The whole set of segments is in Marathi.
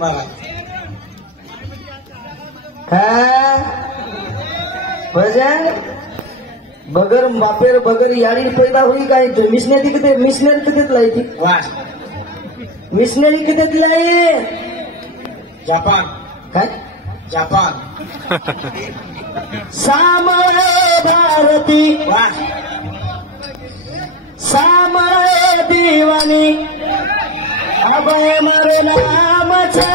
महाराज भजन बगर बापेर बगर यारी पैदा हुई काय मिशनरी किती लायती वा मिशनरी किती लाये जपान काय जपान सामळ भारती वा सामळ दिवानी अभय मारे नामचा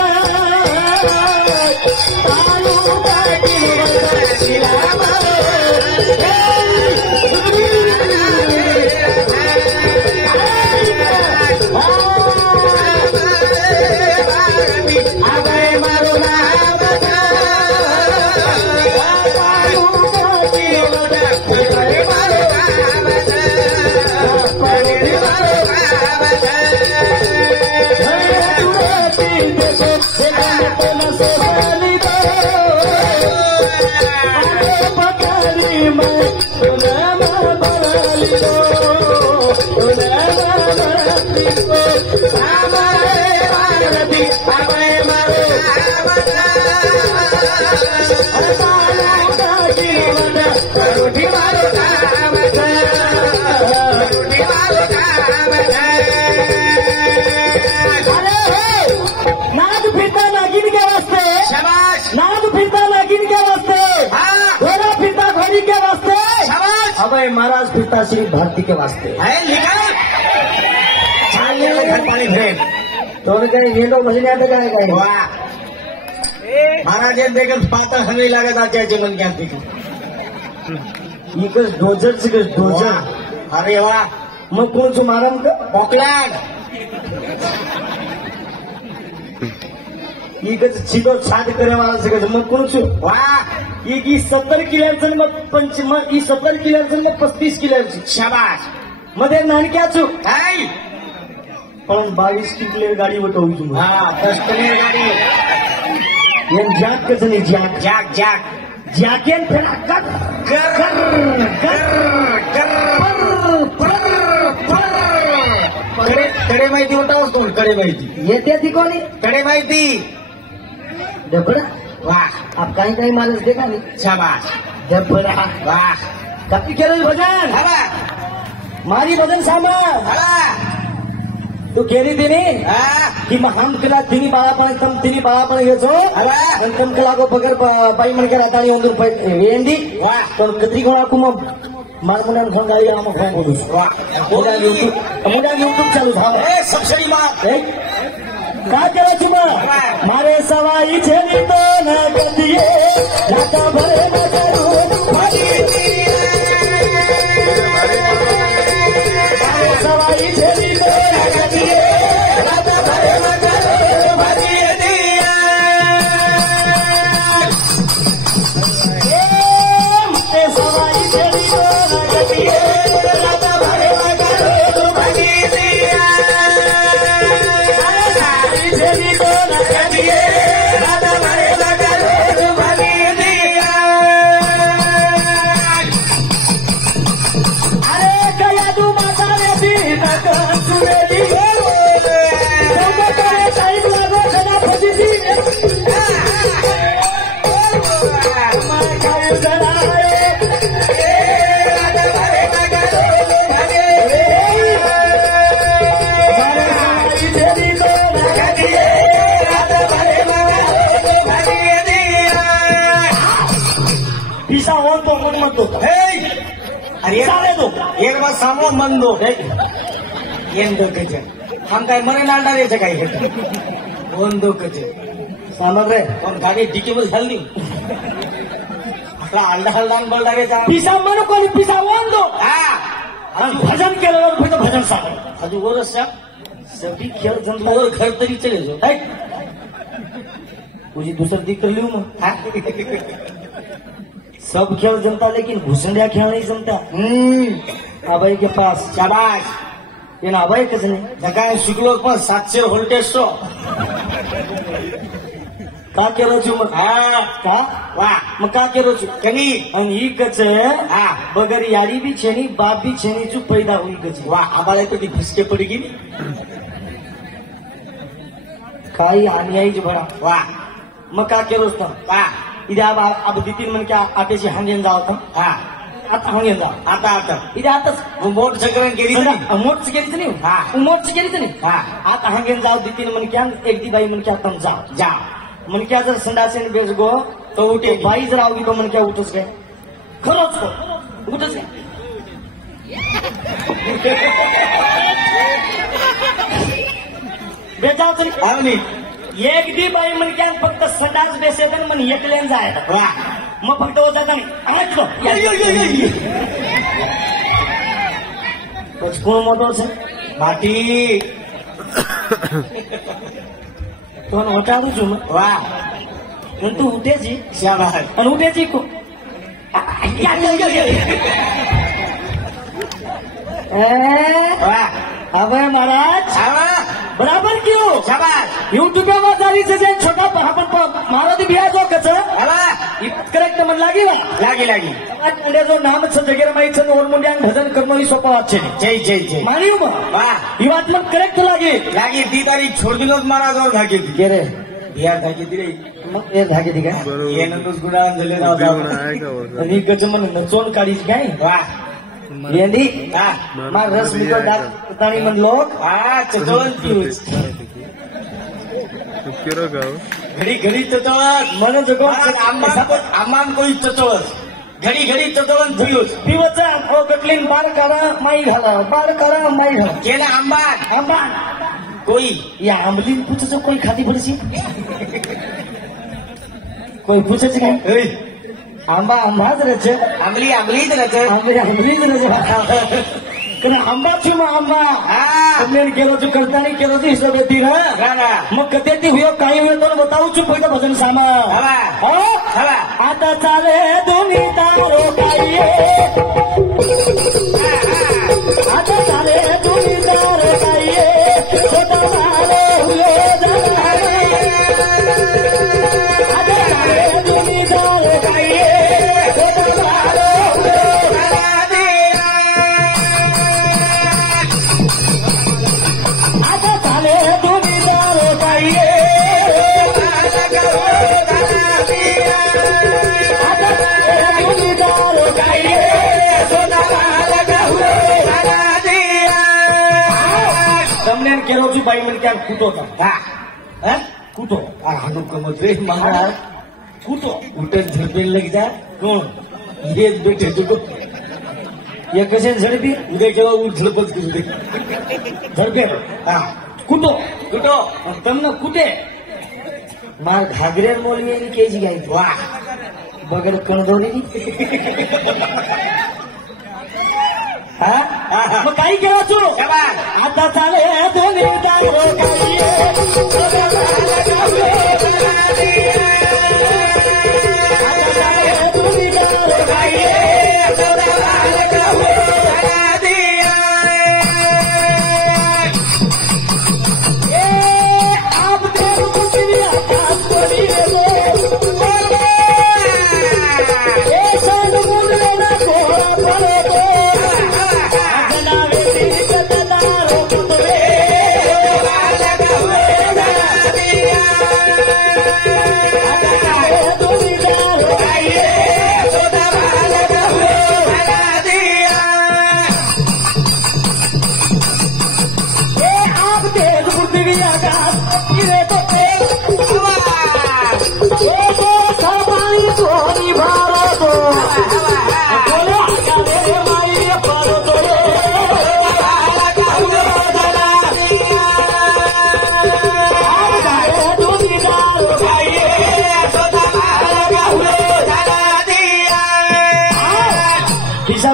अभय महाराज पिता श्री भारती के वास्ते तो गेलो भजन आता काय काय महाराज देखील पाता हमी लागत आचार्य मन क्या इकच डोजर अरे वा मग कोणचं मारम का पोकलाड इकच छिदो छाद करे वाला सगळं मग कोणचं वा ही 70 किल्यांचं मग ही 70 किल्यांचं मग 35 किल्यांची शाबाश मध्ये नाणक्याचू काय पण 22 किल्ले गाडी वटवू तुम्ही हा कस्टमर गाडी जॅक कसं नाही जॅक जॅक जॅक जॅकेन फेला कडे माहिती होता कोण कडे माहिती येते ती कोणी कडे माहिती डबडा वाह आप काही माणूस देखा नाही शाबाश डबडा वाह कपी केलं भजन हवा मारी भजन सांभाळ हवा तू केली तिने हा की मग हम केला तिने बाळापण घ्यायचो आणि तम केला गो बगर बाई म्हणके राहतानी ಒಂದು वेंदी तर कत्री कोण आकू मग मार मुलांना फोन गाडी आम्हाला फोन बोलू मोठा युट्यूब चालू झाला सबसिडी मार काय करायची मग मारे सवाई छेली तो न गतिये लाटा भरे न करू सवाई छेली तो न गतिये लाटा भरे न करू सवाई छेली तो न गतिये लाटा भरे न करू पिसा हो तो कोण म्हणतो अरे चाले तो एक बार सामो मन दो ಏನ್ ದೋಕಜ हम काय मरे नांडा द्यायचं काय दोन दोकज सामग्रे पण गाडी डिकी मध्ये घालली आपला आलडा हलदान बलडा घ्यायचा पिसा म्हणू कोणी पिसा ओंदो हा आणि भजन केल्यावर फक्त भजन सांग अजून वरच सगळी खेळ जमला तुझं घर तरी चले जाऊ तुझी दुसरं दिक तर लिहू मग सब खेल जमता लेकिन घुसंडिया खेल नहीं जमता अभय के पास शाबाश ये ना अभय कसं नाही जगाय शिकलो पण 700 व्होल्टेज सो का केलं छू मग हा का वा मग का केलं छू कनी आणि ही कच हा बगर यारी भी छेनी बाप भी छेनी चू पैदा हुई कच वा आम्हाला तो ती भिसके पडी गेली काही आणि यायची भरा वाह मग का केलोच तर वाह इथे अब दितीन म्हण क्या आट्याची हांगेन जाव होतं हा आता हांगेन जाव आता आता इथे आताच मोठ सकरण केली मोठच केलीच नाही हा. मोठच केलीच नाही हा आता हांगेन जाव दितीन म्हण क्या एक दी बाई म्हण क्या तम जा जा म्हण क्या जर संडासेन बेस गो तो उठे बाई जर आवली तो म्हण क्या उठच काय खरंच को उठच काय बेजाव तरी आवनी एक दी बाई म्हण क्या फक्त संडास बेसेदन म्हण एकल्यान जायला वाह मग फक्त होता का नाही कोण मोठो છે माटी તો હટાવું છું મેં वाह હું તો ઉઠે છી शाबाश અને ઉઠે છી કો वाह હવે મહારાજ शाबाश બરાબર કયો शाबाश યુટ્યુબ માં ચાલી છે જે છોટા પણ મારો દી બિહાર જો કછ वाह करेक्ट मन लागी वा लागी लागी पुढे जो नाम छ जगेर माहित छ ओरमुंड्यान भजन करणं ही सोपा वाट છે जय जय जय मानियो मग वाह ही વાત मग करेक्ट लागे लागी ती तारी छोड़ दिनोच महाराज और धागे ती गे रे बिहार धागे ती रे मग हे धागे दी काय ये नंदुस गुणान झाले नाव जाऊ आणि गजमन नचोन काढीच काय वाह येंदी वाह मार रस मिटो डाक ताणी मन लोक वाह चतोन पिऊच घडी घडी चतोन मन जगो आम्मान कोई चतोन घडी घडी चतोन पिऊच पिवचा ओ कटलीन बार करा माई घाला केला आंबान आंबा कोई या आंबलीन पूछच कोई खाती पडसी कोई पूछच काय ए आंबा आंबाच रच आंबली आंबली तरच आंबलीच रच पण आंबा छी मग आंबा हा તમને કેવો છું કરતા નહીં કેવો છું હિસાબ હતી ના राणा मग कधीથી हुयो काही हुयो તો बताવું છું पहिलं भजन सामा हवा हो हवा आता चाले दोन्ही तारो पाहिये आता चाले दोन्ही तारो पाहिये छोटा मारो हुयो जाणे आता चाले दोन्ही तारो पाहिये छोटा मारो हुयो आता चाले दोन्ही तारो पाहिये તમને કેરો છું ભાઈ મને ક્યાંક કૂટો था हा હે કૂટો आ हानु कमतवे महाराज કૂટો उठन झडपेन लग जा હું हेच बेटे तुको એ કશે ઝડપી उद्या केव्हा उठ झडपच करू दे ઝડપે हा કૂટો कुठो અને તમને કૂટે માર ઘાઘરે મોલી એની કેજી ગાઈ वाह બગડ કણદોરી હા મग काही केला છું शाबाश आता चाले दोन्ही तारो पाहिये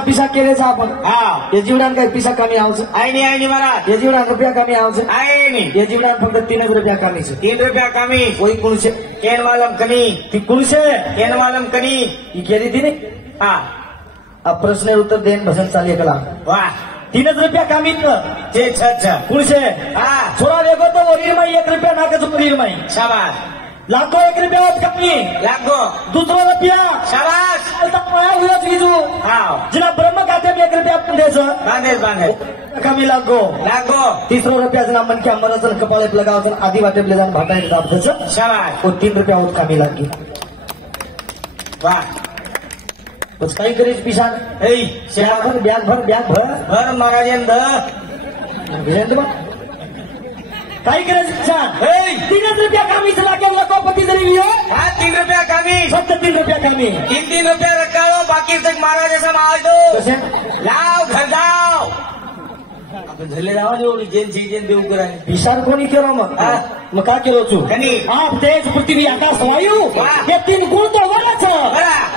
पिसा केले છે आपण हा એ જીવડાને કઈ પૈસા કમી આવશે आई नहीं महाराज એ જીવડા રૂપિયા કમી આવશે आई नहीं એ જીવડા ફક્ત 3 રૂપિયા કમી છે 3 रुपया कमी કોઈ કોણ છે केन वालम कनी ती कोण છે केन वालम कनी ઈ કેરી હતી ને हा આ પ્રશ્ન उत्तर देन भजन चालिये कला वाह 3 રૂપિયા કમી जे छ કોણ છે हा छोरा वेगो तो वरील माई 1 રૂપિયા નાખે છે वरील माई शाबाश लाखो 1 रुपयात कमी लागो दुसरा रुपया शाबास हुआ चीजू हाँ जिला ब्रह्म खाते में 1 रुपया द्यायचं बांधे कमी लागो तीसरा रुपया जना मन के अमराचं कपाळात लगावचं आधी वाटेपले जाऊन भाटायला दाबचं शाबास वो 3 रुपया होत कमी लागी वाह कुछ काही करीच पिशान ब्याग भर महाराजेंद काही करायचं पिशान 3 रुपया कमी लागेल लकोपती जरी लिहो 3 रुपया कमी फक्त 3 रुपया कमी 3 रुपया रखाओ बाकी तक महाराजाचा माल दो कसे लाव घर जाओ आपण झल्ले जावा देऊ जेन देऊ करा विचार कोणी केलो मग का केलो तू आप तेज पृथ्वी आकाश वायू हे 3 गुण तो वरच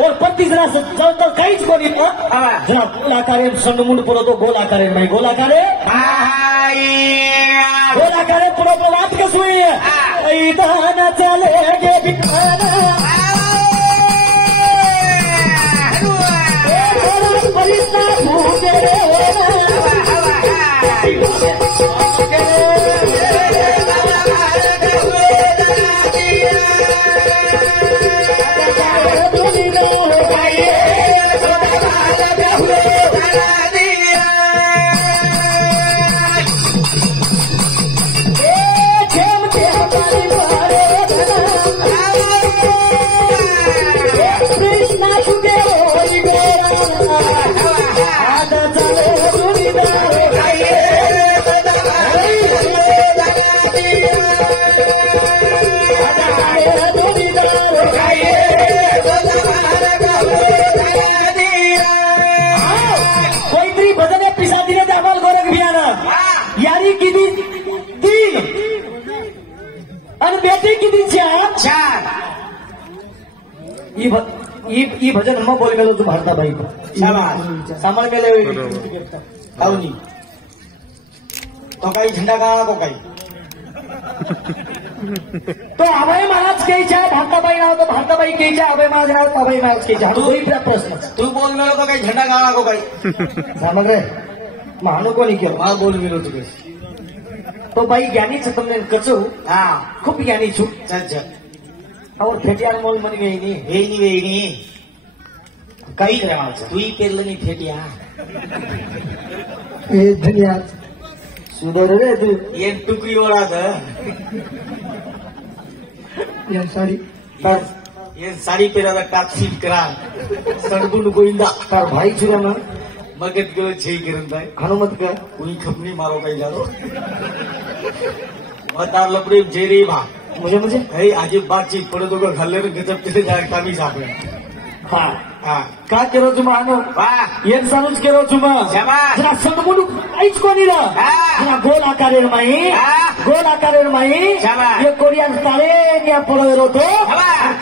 और प्रति जरा चौतर काहीच कोणी जरा गोलाकारे संडमुंड पुरवतो गोलाकारे नाही गोलाकारे पुरवतो वाट कसोय ऐदाना चाले गे बिठाना परिस्ता भूगे ई भजन हम बोल गेलो तू भारता भाई सामान मेले पाहुनी तो काही झंडा गाळा को काही तो अभय महाराज केच्या भारताबाई नाव तो भारताबाई केच्या अभय महाराज नाव तो अभय महाराज केच्या तू प्रश्न तू बोल गेलो तो काही झंडा गाळा को काही समग्र महानु कोणी केलं हा बोल गेलो तू तो बाई ज्ञानी छ तुमने कचो खूप ज्ञानी छु अच्छा और फेटिया मोल मन वेणी काही करायचं तू केलं नाही फेटिया धन्यवाद सुधर रे तू ये टुकी ओळाद ये साडी पेरादा टाक सीट करा सडगुंड गोविंदा तार भाई छुरा ना मगत गेलो छे किरण भाई हनुमत का कोई खपनी मारो काही जातो मतार लपडे जेरी भा मुझे हे अजीब बातचीत पडत होतं खाल्ले गजब तिथे कामी सापडे का केलो तुम्ही आणू एक सानूच केलो तुम्ही जरा सडमुंड काहीच कोणी जरा गोल आकारेर माई ये कोरियन तारे या पडो तो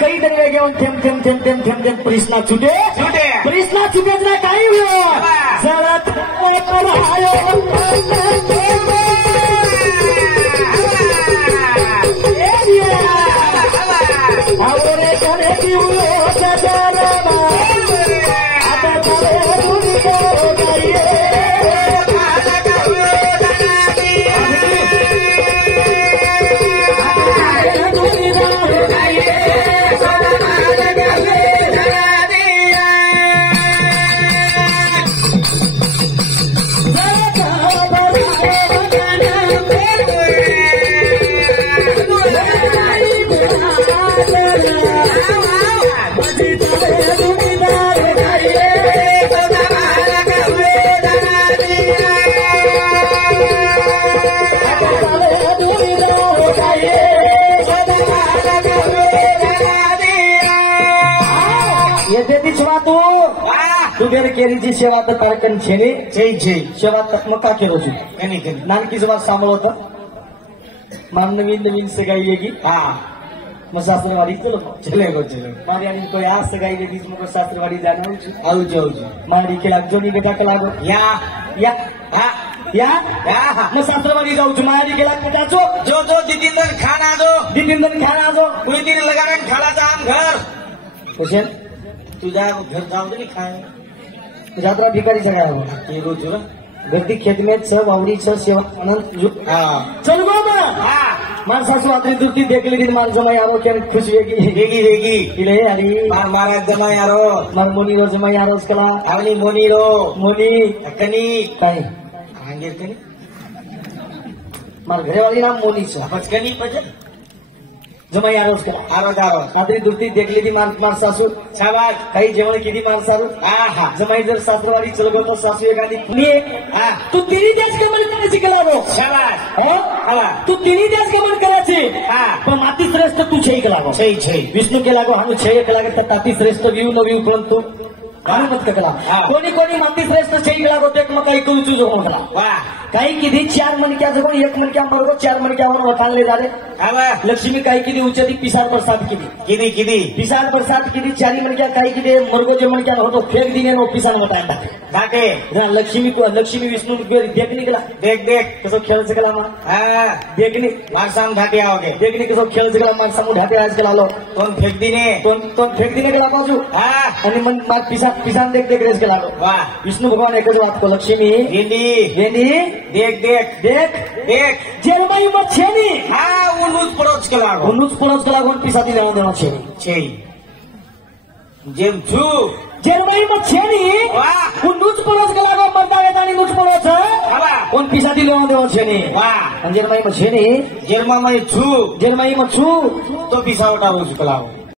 काही दिन वेगे थेम कृष्णा छुटे जरा काही हो जरा तुगेर केरीची सेवा तर तारकन छेने सेवा मका केलो छु नानकी जवा सांभाळतो मान नवीन सगाई येगी मग सासरेवाडी चले मारी आणि तो या सगाई येगी मग सासरेवाडी जाणार आऊ मारी के जोनी बेटा का लागो या मग सासरेवाडी जाऊ छु मारी के लाग बेटा जो दिन खाना दो कोई दिन लगाना खाला जाम घर हुसैन तुझा घर जाऊ दे खाए यात्रा भिकारी सगळ्या ये रोज गर्दी खेत में छ वावडी छ सेवा आनंद चल बाबा मार सासू आत्री दुर्ती देखली दिन मार जमाई आरो क्या खुश वेगी वेगी वेगी इले अरे मार मारा जमा यारो मार मोनी रो जमाई आरो कला आवली मोनी रो मोनी कनी काय आंगेर कनी मार घरेवाली नाम मोनी छ पचकनी पच जमाई आरो कला आरो जारो आत्री दुर्ती देखली दिन मार सासू शाबाश काही जेवण किती मार सारू आहा जमाई जर सासरवाडी चलगो तो सासू एखादी मी हा तू तिन्ही देश गमन करायची केला गो शाबाश हो हवा तू तिन्ही देश गमन करायची हा पण माती श्रेष्ठ तू छे केला गो छै छै विष्णू केला गो हानु छे केला गो ताती श्रेष्ठ विऊ न विऊ परंतु हानु मत केला हा. कोणी कोणी माती श्रेष्ठ छे केला गो एक मका एक उचू जो होता वाह काही किती 4 मनक्या जगो 1 मनक्या बरोबर 4 मनक्या म्हणून वटांगले झाले हवा लक्ष्मी काही किती उचती पिसार प्रसाद किती किदी किदी पिसार प्रसाद किती 4 मनक्या काही किती मरगो जे मनक्या होतो फेक दिने नो पिसार वटांग टाके घाटे लक्ष्मी विष्णू देख निकला देख देख कसं खेळायचं गेला मग हा देखणी मारसाम घाटे आओगे देखणी कसं खेळायचं गेला मग समोर ढाटे आज गेला आलो कोण फेक दिने तो फेक दिने गेला बाजू हा आणि मग मग पिसान देख देख रेस गेला आलो वाह विष्णू भगवान एकच बात को लक्ष्मी गेली गेली देख देख देख देख जेलबाई मग छेनी हा उन्नूच परोच के लागो उन्नूच पुणच गेला कोण पिसा दिला देवा छेनी छै जेम छु जेलबाई मग छेनी वाह उन्नूच पुणच गेला कोण म्हणता आणि नुच पुणच हवा कोण पिसा दिला देवा छेनी वाह आणि जेलबाई मग छेनी जेलमा मै छु जेलबाई मग छू तो पिसा उठावो छु कलाओ